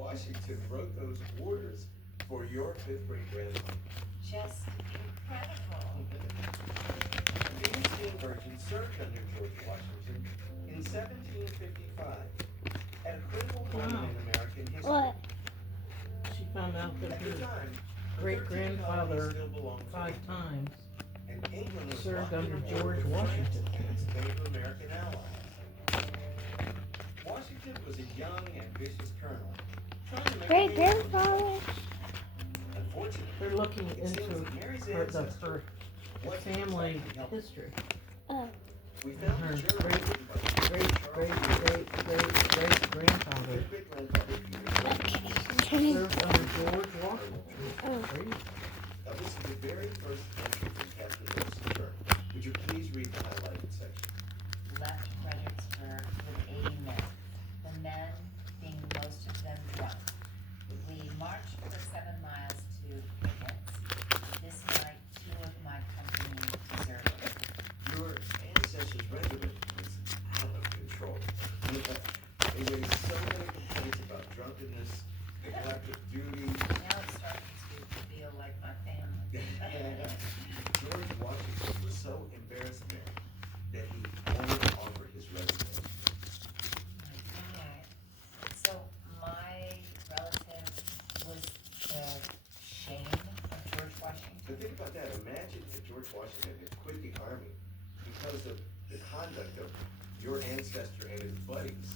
Washington wrote those orders for your fifth grade grandmother? Just incredible. Peter Steenburgen served under George Washington in 1755 at a critical moment in American history. What? She found out that At the her time, the 13 great-grandfather colonies still belonged to 5 England, times and England was served locked in under a war George with France Washington. and its Native American allies. Washington was a young, ambitious colonel trying to make a Great name for himself. grandfather? Unfortunately, They're looking it into seems that Mary's her ancestor wasn't family exactly healthy. history. Oh. We found Her a journal written by great-great-great-great-great-grandfather great-grandfather Peter. Okay. served under George Washington. Oh. Great. Now, this is the very first entry from Captain Lewis's journal. Would you please read the highlighted section? Left Fredericksburg with 80 men, the men being most of them drunk. We marched for 7 miles to Pickens. This night, 2 of my company deserted. Your ancestors' regiment was out of control. They raised so many complaints about drunkenness, neglect of duty. Now it's starting to feel like my family. George Washington was so embarrassed, Mary, that he only offered his resignation. God. So my relative was the shame of George Washington. But think about that. Imagine if George Washington had quit the army because of the conduct of your ancestor and his buddies,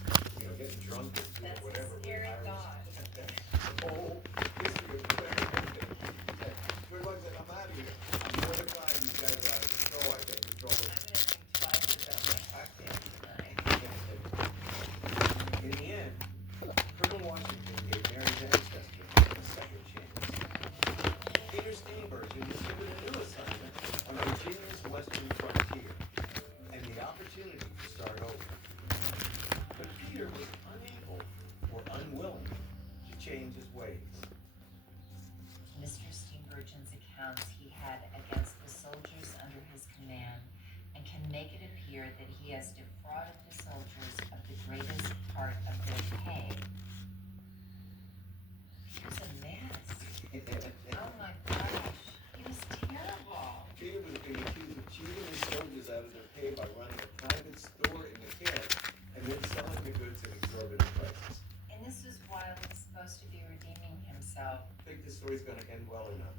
getting drunk and doing That's a whatever. scary thought. The whole history of the family. George Washington said, I'm out of here. I'm notified these guys are out of control. I can't control I'm them. gonna think twice about my cocktail tonight. In the end, Colonel Washington gave Mary's ancestor a second chance. Peter Steenburgen was given a new assignment on Virginia's western frontier and the opportunity to start over. But Peter was unable or unwilling to change his ways. Mr. Steenburgen's accounts he had against the soldiers under his command and can make it appear that he has defrauded the soldiers of the greatest part of their pay. He was a mess. Oh my gosh, he was terrible. Peter was being accused of cheating his soldiers out of their pay by running a private store in the camp and then selling the goods at exorbitant prices. And this is while he's supposed to be redeeming himself. Think this story's going to end well or not?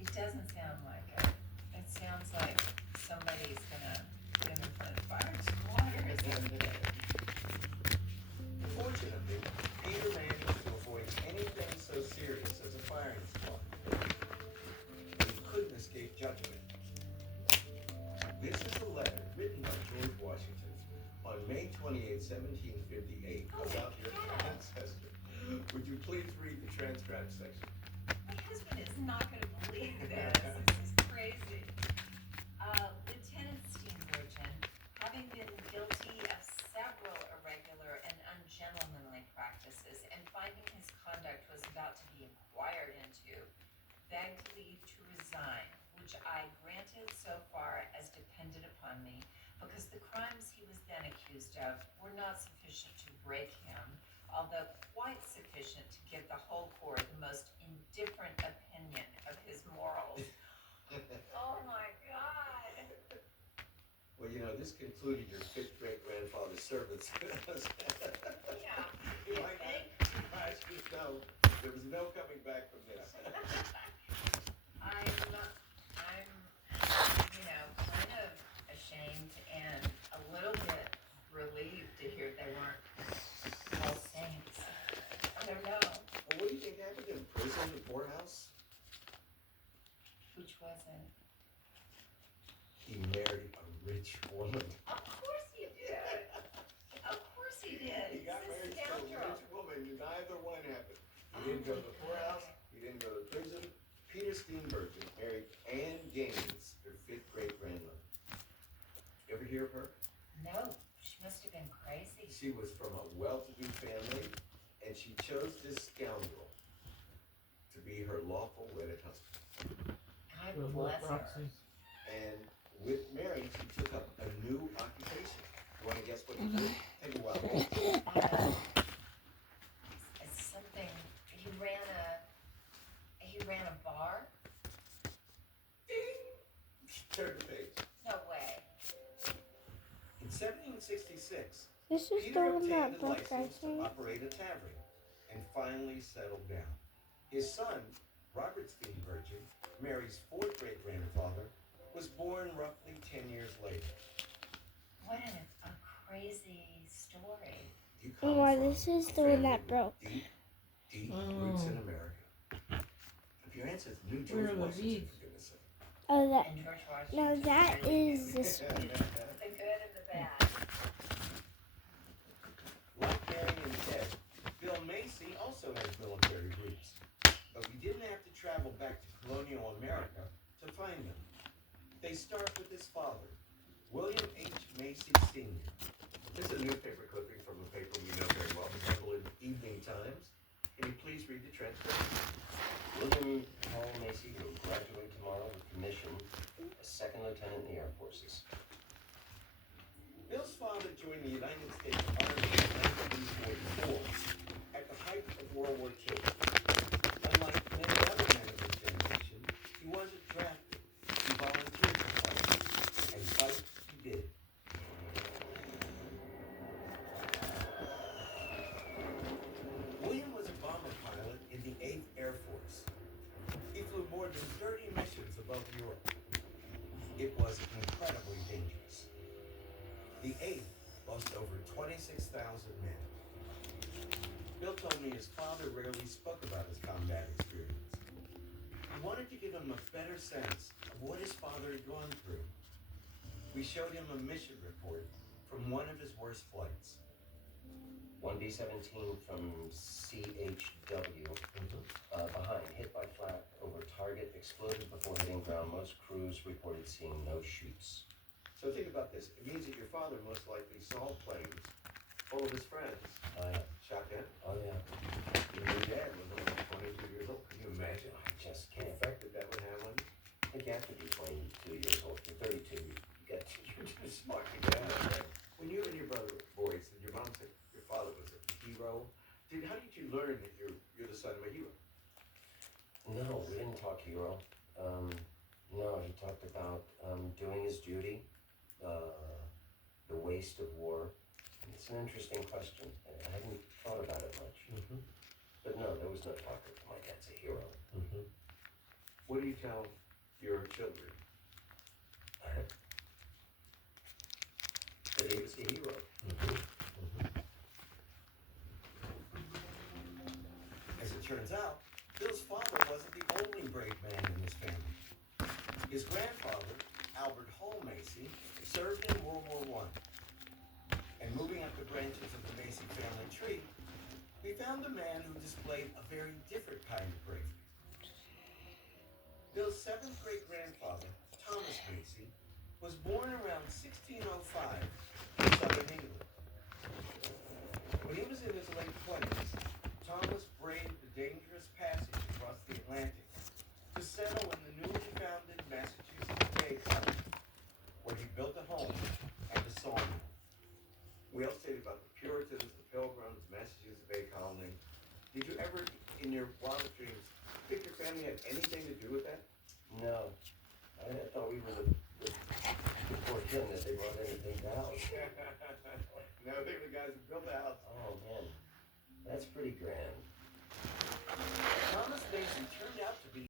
It doesn't sound like it. It sounds like somebody's gonna put him in front of the fire squad or something. Fortunately, Peter managed to avoid anything so serious as a firing squad. He couldn't escape judgment. This is a letter written by George Washington on May 28, 1758, about your ancestor. Would you please read the transcribed section? My husband is not gonna believe this. This is crazy. Lieutenant Steenburgen, having been guilty of several irregular and ungentlemanly practices and finding his conduct was about to be inquired into, begged leave to resign, which I granted so far as depended upon me, because the crimes he was then accused of were not sufficient to break him, although quite sufficient to give the whole court the most indifferent opinion of his morals. Oh my God. Well, this concluded your fifth great-grandfather's service. Yeah, You you might think? not, I should know. There was no coming back from this. I'm, kind of ashamed and a little bit relieved to hear they weren't all saints. I don't know. Well, what do you think happened in prison, the poorhouse? Which was it? He married a rich woman. Of course he did. Of course he did. He got He's a married to a scoundrel. rich woman. Neither one happened. He didn't go to the poorhouse. He didn't go to prison. Peter Steenburgen married Anne Gaines, her fifth great-grandmother. You ever hear of her? No, she must have been crazy. She was from a well-to-do family, and she chose this scoundrel to be her lawful wedded husband. God bless her. Roxy's. And with Mary, she took up a new occupation. You want to guess what he did? Take a while. It's something ran a bar? Ding! Turn the page. No way. In 1766, This is Peter still in obtained that a book, I license to think. operate a tavern and finally settled down. His son, Robert Steenburgen, Mary's fourth great-grandfather, was born roughly 10 years later. What a crazy story. You come Why, from this is a the one family that with broke. Deep, deep roots in America. If your ancestors knew Where George are the Washington, beads? for goodness sake. Oh, that. And George Washington. No, that is this one. The good and the bad. Like Mary and Ted, Bill Macy also has military roots, but we didn't have to travel back to colonial America to find them. They start with his father, William H. Macy Sr. This is a newspaper clipping from a paper we know very well, the Cumberland Evening Times. Can you please read the transcript? William Hall Macy will graduate tomorrow with commission as second lieutenant in the Air Forces. Bill's father joined the United States Army in 1944 at the height of World War II. Unlike many other men of his generation, he wasn't drafted. He volunteered to fight, and fight he did. William was a bomber pilot in the 8th Air Force. He flew more than 30 missions above Europe. It was incredibly dangerous. The 8th boasts over 26,000 men. Bill told me his father rarely spoke about his combat experience. He wanted to give him a better sense of what his father had gone through. We showed him a mission report from one of his worst flights. 1B-17 from CHW, behind, hit by flak over target, exploded before hitting ground. Most crews reported seeing no shoots. So think about this. It means that your father most likely saw planes full of his friends Oh yeah, shot down. oh yeah. And your dad was only 22 years old. Can you imagine I just the can't. effect that would have on you? I think you have to be 22 years old. You're 32. You're too smart to get out of there. When you and your brother were boys, and your mom said your father was a hero, how did you learn that you're the son of a hero? No, we didn't talk hero. No, he talked about doing his duty, the waste of war. It's an interesting question. I hadn't thought about it much. But no, there was no talk of my dad's a hero. What do you tell your children? That he was a hero. As it turns out, Bill's father wasn't the only brave man in his family. His grandfather, Albert Hall Macy, served in World War I. And moving up the branches of the Macy family tree, we found a man who displayed a very different kind of bravery. Bill's seventh great-grandfather, Thomas Macy, was born around 1605 in southern England. When he was in his late 20s, Thomas braved the dangerous passage across the Atlantic to settle in the newly founded Massachusetts Bay Colony, where he built a home and a sawmill. We all stated about the Puritans, the Pilgrims, Massachusetts Bay Colony. Did you ever, in your wildest dreams, think your family had anything to do with that? No, I thought we were the before him that they brought anything down. No, they were the guys who built the house. Oh man, that's pretty grand.